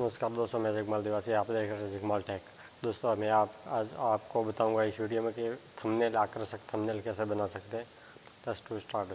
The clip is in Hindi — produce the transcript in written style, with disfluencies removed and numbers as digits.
नमस्कार दोस्तों, मैं जिकमाल दिवासी, आप देख रहे हैं जिकमाल टेक। दोस्तों मैं आज आपको बताऊंगा इस वीडियो में कि थंबनेल, आकर्षक थंबनेल कैसे बना सकते हैं। Just to start.